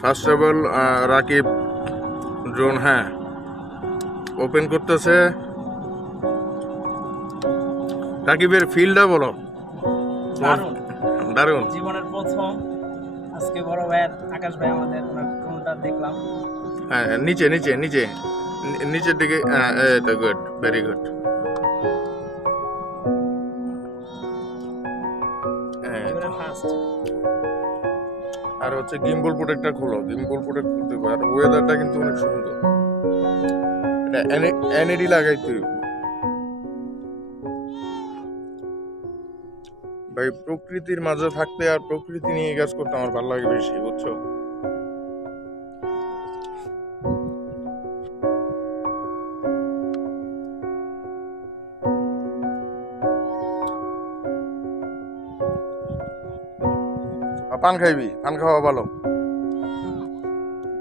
First of all Rakib drone হ্যাঁ open করতেছে। রাকিবের ফিলটা বলো। দারুণ, দারুণ। জীবনের প্রথম আজকে বড় ভাইয়ের আকাশ ভাই আমাদের ওনার ড্রোনটা দেখলাম। হ্যাঁ নিচে নিচে নিচে নিচের দিকে, হ্যাঁ এই তো গুড, ভেরি গুড। জীবনের ফার্স্ট। আর হচ্ছে গিম্বল প্রোটেক্টটা খোলো, গিম্বল প্রোটেক্ট করতে হবে। আর ওয়েদারটা কিন্তু অনেক সুন্দর, এটা এনএডি লাগাইতে হইব। ভাই প্রকৃতির মাঝে থাকতে আর প্রকৃতি নিয়ে কাজ করতে আমার ভালো লাগে বেশি, বুঝছো? পান খাইবি? পান খাওয়া ভালো।